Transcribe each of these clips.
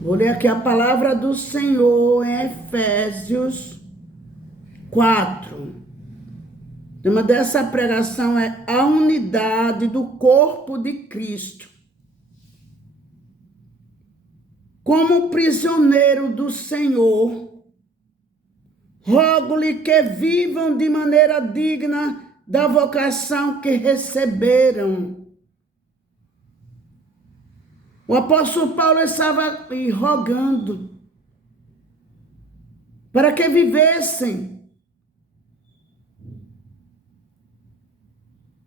Vou ler aqui a palavra do Senhor em Efésios 4. O tema dessa pregação é a unidade do corpo de Cristo. Como prisioneiro do Senhor, rogo-lhe que vivam de maneira digna da vocação que receberam. O apóstolo Paulo estava rogando para que vivessem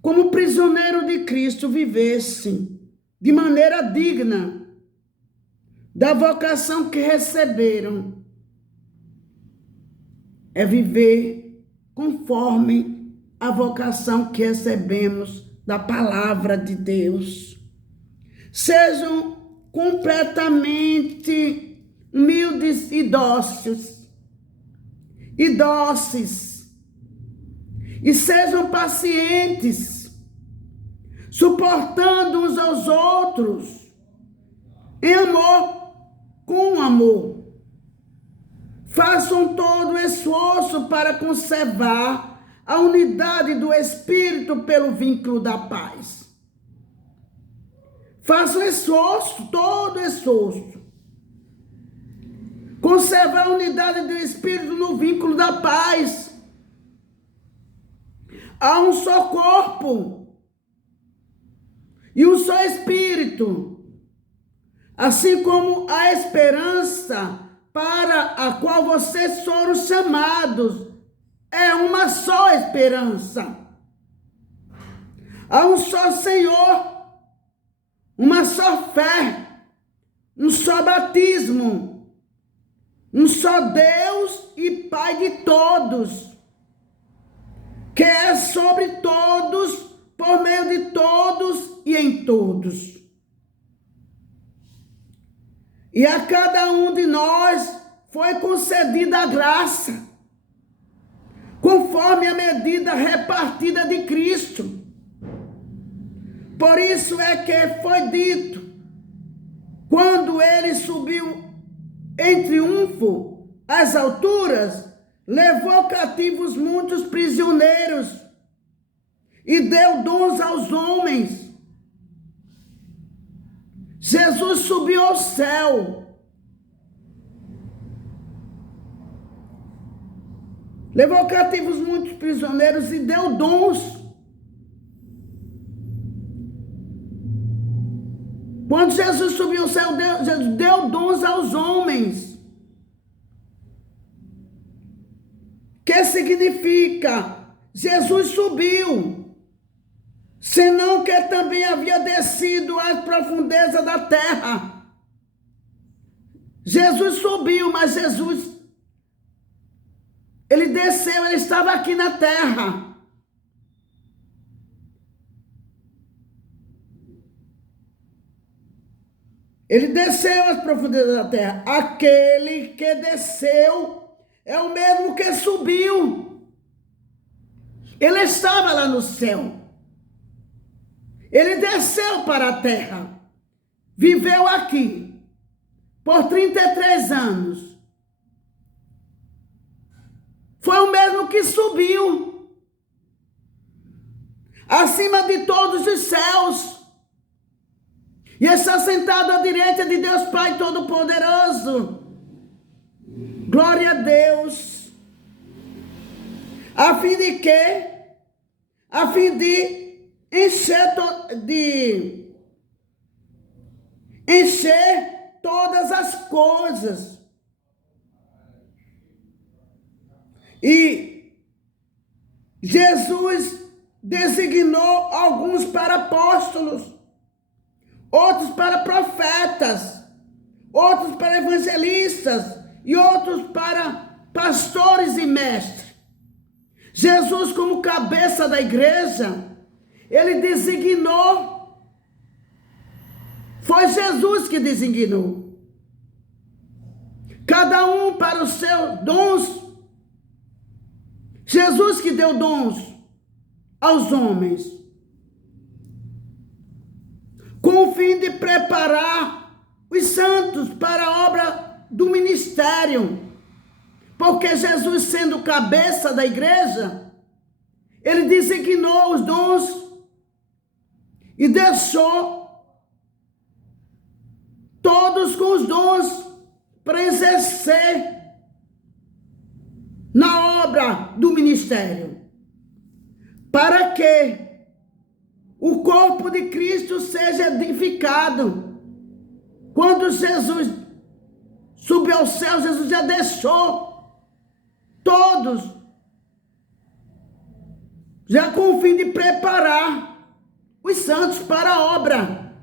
como prisioneiro de Cristo, vivessem de maneira digna da vocação que receberam. É viver conforme a vocação que recebemos da palavra de Deus. Sejam completamente humildes e dóceis, e sejam pacientes, suportando uns aos outros, em amor, com amor. Façam todo o esforço para conservar a unidade do Espírito pelo vínculo da paz. Façam esforço, todo esforço. Conservar a unidade do Espírito no vínculo da paz. Há um só corpo e um só Espírito, assim como a esperança para a qual vocês foram chamados é uma só esperança. Há um só Senhor, uma só fé, um só batismo, um só Deus e Pai de todos, que é sobre todos, por meio de todos e em todos. E a cada um de nós foi concedida a graça, conforme a medida repartida de Cristo. Por isso é que foi dito, quando ele subiu em triunfo às alturas, levou cativos muitos prisioneiros e deu dons aos homens. Jesus subiu ao céu, levou cativos muitos prisioneiros e deu dons. Quando Jesus subiu ao céu, Jesus deu dons aos homens. Que significa? Jesus subiu, senão que também havia descido às profundezas da terra. Jesus subiu, mas ele desceu, ele estava aqui na terra. Ele desceu às profundezas da terra. Aquele que desceu é o mesmo que subiu. Ele estava lá no céu. Ele desceu para a terra. Viveu aqui por 33 anos. Foi o mesmo que subiu acima de todos os céus. E está sentado à direita de Deus Pai Todo-Poderoso. Glória a Deus. A fim de quê? A fim de encher todas as coisas. E Jesus designou alguns para apóstolos, outros para profetas, outros para evangelistas e outros para pastores e mestres. Jesus, como cabeça da igreja, ele designou. Foi Jesus que designou. Cada um para os seus dons. Jesus que deu dons aos homens, com o fim de preparar o os santos para a obra do ministério. Porque Jesus, sendo cabeça da igreja, ele designou os dons e deixou todos com os dons para exercer na obra do ministério. Para que o corpo de Cristo seja edificado. Quando Jesus subiu ao céu, Jesus já deixou todos, já com o fim de preparar os santos para a obra.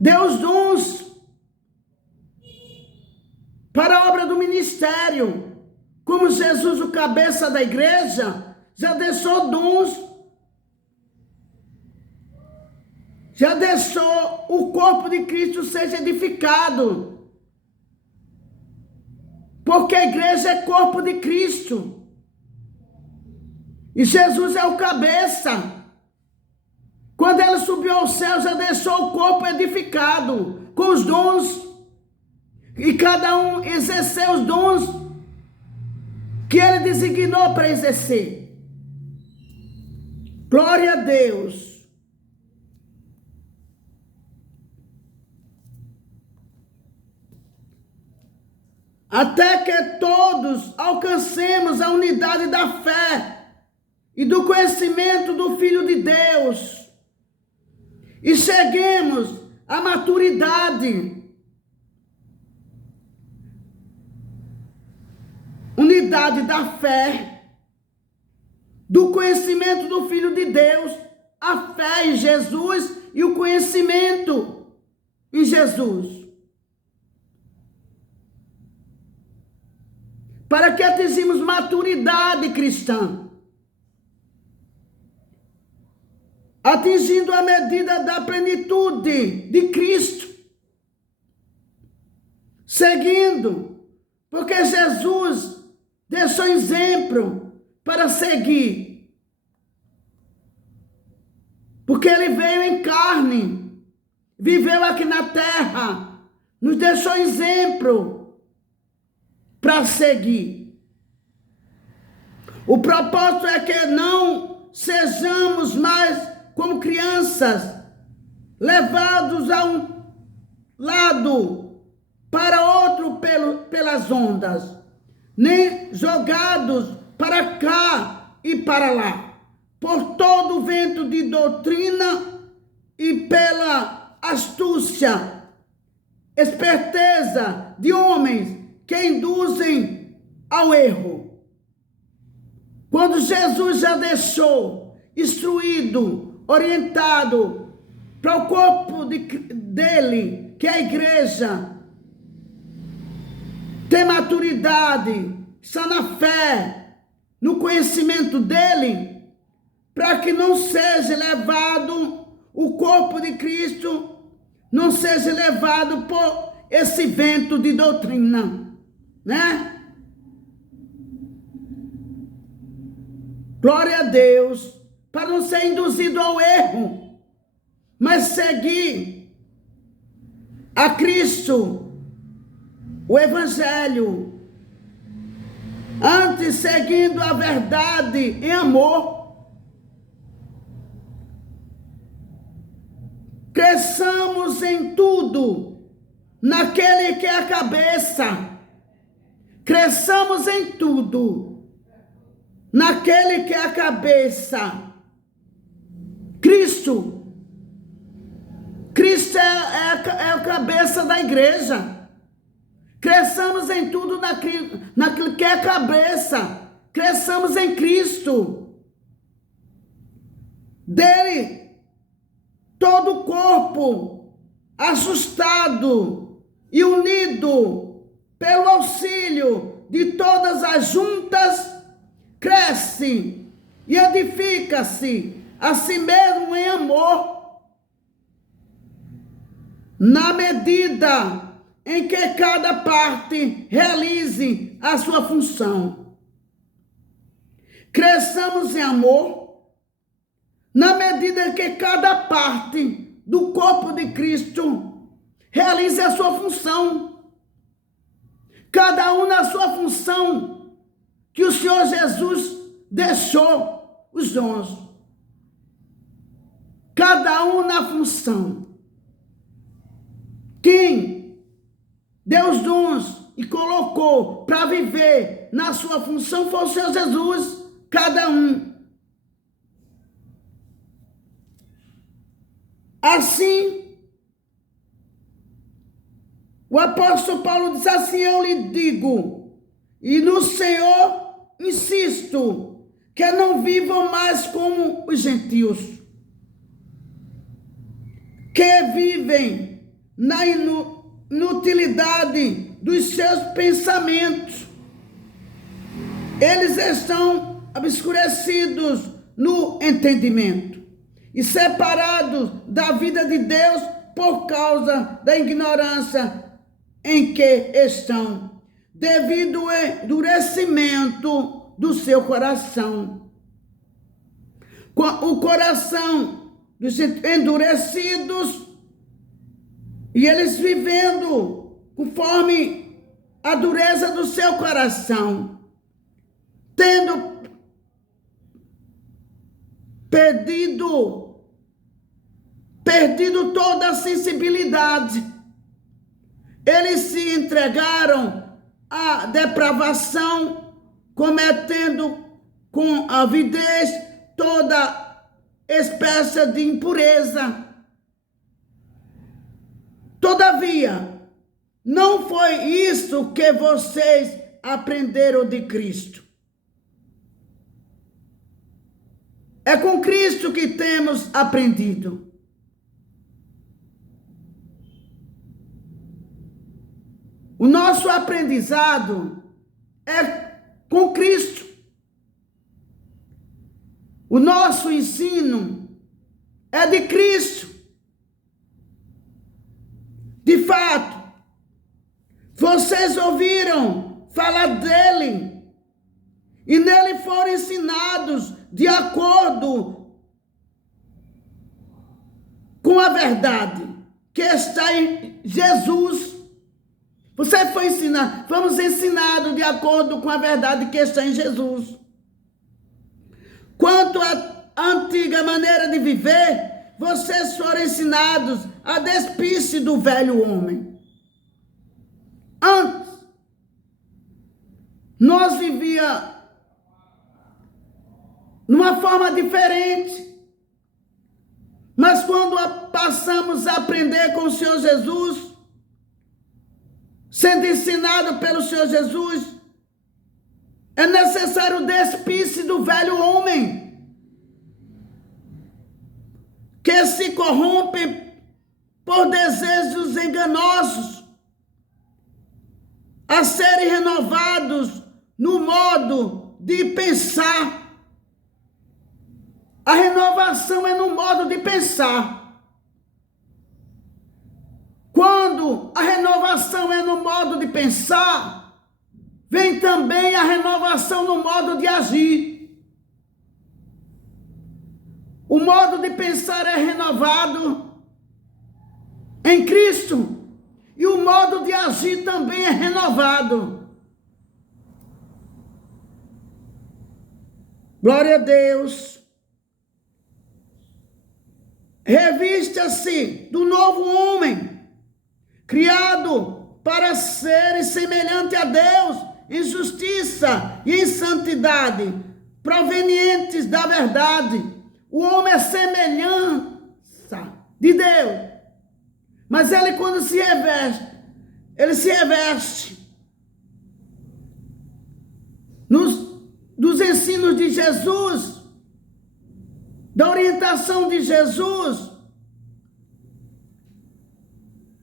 Deus dons para a obra do ministério. Como Jesus, o cabeça da igreja, já deixou dons, já deixou o corpo de Cristo seja edificado. Porque a igreja é corpo de Cristo. E Jesus é o cabeça. Quando ele subiu ao céu, já deixou o corpo edificado, com os dons. E cada um exerceu os dons que ele designou para exercer. Glória a Deus. Até que todos alcancemos a unidade da fé e do conhecimento do Filho de Deus e cheguemos à maturidade, unidade da fé, do conhecimento do Filho de Deus, a fé em Jesus e o conhecimento em Jesus. Para que atingimos maturidade cristã, atingindo a medida da plenitude de Cristo, seguindo, porque Jesus deixou exemplo para seguir, porque ele veio em carne, viveu aqui na terra, nos deixou exemplo para seguir. O propósito é que não sejamos mais como crianças, levados a um lado para outro pelas ondas, nem jogados para cá e para lá, por todo o vento de doutrina e pela astúcia, esperteza de homens que induzem ao erro. Quando Jesus já deixou instruído, orientado para o corpo dele, que é a igreja, ter maturidade, está na fé, no conhecimento dele, para que não seja levado o corpo de Cristo, não seja levado por esse vento de doutrina, né? Glória a Deus, para não ser induzido ao erro, mas seguir a Cristo, o Evangelho, antes seguindo a verdade em amor. Cresçamos em tudo naquele que é a cabeça. Cresçamos em tudo naquele que é a cabeça. Cristo. Cristo é a cabeça da igreja. Cresçamos em tudo naquilo que é a cabeça. Cresçamos em Cristo. Dele, todo o corpo ajustado e unido pelo auxílio de todas as juntas, cresce e edifica-se a si mesmo em amor, na medida em que cada parte realize a sua função. Cresçamos em amor, na medida em que cada parte do corpo de Cristo realize a sua função. Cada um na sua função que o Senhor Jesus deixou os dons. Cada um na função. Quem deu os dons e colocou para viver na sua função foi o Senhor Jesus. Cada um. Assim, o apóstolo Paulo diz assim: eu lhe digo, e no Senhor insisto, que não vivam mais como os gentios, que vivem na inutilidade dos seus pensamentos. Eles estão obscurecidos no entendimento e separados da vida de Deus por causa da ignorância em que estão, devido ao endurecimento do seu coração. O coração dos endurecidos, e eles vivendo conforme a dureza do seu coração, tendo perdido toda a sensibilidade. Eles se entregaram à depravação, cometendo com avidez toda espécie de impureza. Todavia, não foi isso que vocês aprenderam de Cristo. É com Cristo que temos aprendido. O nosso aprendizado é com Cristo. O nosso ensino é de Cristo. De fato, vocês ouviram falar dele e nele foram ensinados de acordo com a verdade que está em Jesus. Você foi ensinado, fomos ensinados de acordo com a verdade que está em Jesus. Quanto à antiga maneira de viver, vocês foram ensinados a despir-se do velho homem. Antes, nós vivíamos numa forma diferente. Mas quando passamos a aprender com o Senhor Jesus, sendo ensinado pelo Senhor Jesus, é necessário despir-se do velho homem, que se corrompe por desejos enganosos, a serem renovados no modo de pensar. A renovação é no modo de pensar. Quando a renovação é no modo de pensar, vem também a renovação no modo de agir. O modo de pensar é renovado em Cristo e o modo de agir também é renovado. Glória a Deus. Revista-se do novo homem, criado para ser semelhante a Deus em justiça e em santidade, provenientes da verdade. O homem é semelhança de Deus, mas ele, quando se reveste, ele se reveste dos ensinos de Jesus, da orientação de Jesus,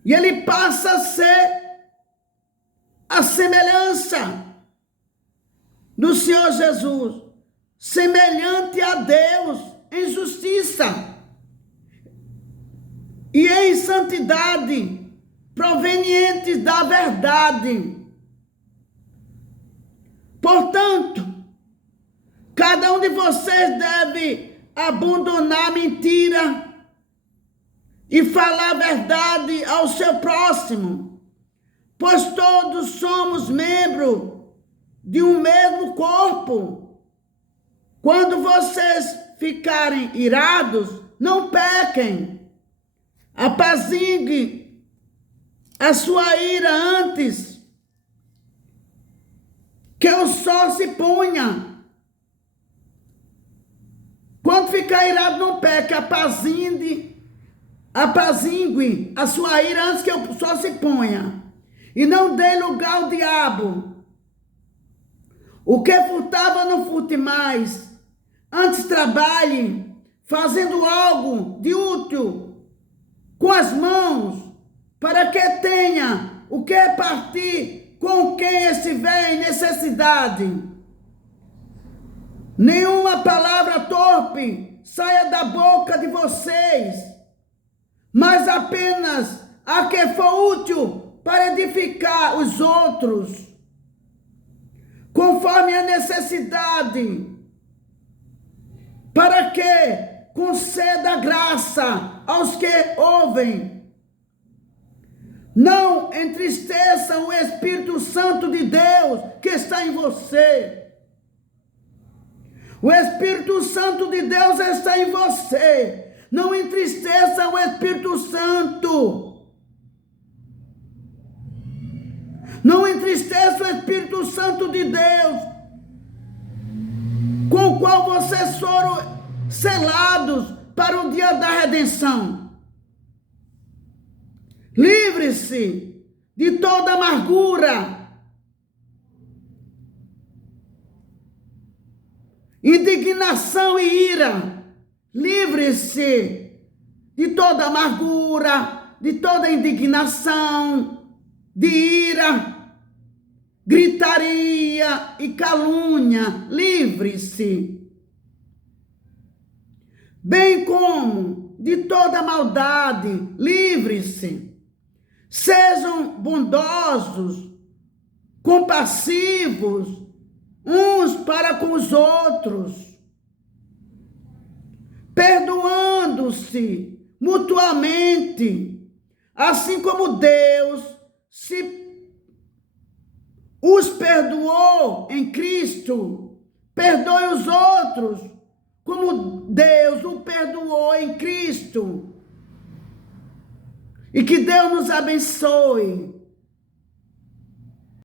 e ele passa a ser a semelhança do Senhor Jesus, semelhante a Deus em justiça e em santidade, provenientes da verdade. Portanto, cada um de vocês deve abandonar a mentira e falar a verdade ao seu próximo, pois todos somos membros de um mesmo corpo. Quando vocês ficarem irados, não pequem. Apazigue a sua ira antes que o sol se ponha. Quando ficar irado, não peque. Apazigue a sua ira antes que o sol se ponha. E não dê lugar ao diabo. O que furtava, não furte mais. Antes trabalhe, fazendo algo de útil com as mãos, para que tenha o que repartir com quem estiver em necessidade. Nenhuma palavra torpe saia da boca de vocês, mas apenas a que for útil para edificar os outros, conforme a necessidade, para que conceda graça aos que ouvem. Não entristeça o Espírito Santo de Deus que está em você. O Espírito Santo de Deus está em você. Não entristeça o Espírito Santo. Não entristeça o Espírito Santo de Deus, com o qual vocês foram selados para o dia da redenção. Livre-se de toda amargura, indignação e ira. Livre-se de toda amargura, de toda indignação, de ira, gritaria e calúnia. Livre-se. Bem como de toda maldade. Livre-se. Sejam bondosos, compassivos, uns para com os outros, perdoando-se mutuamente, assim como Deus os perdoou em Cristo. Perdoe os outros, como Deus o perdoou em Cristo. E que Deus nos abençoe.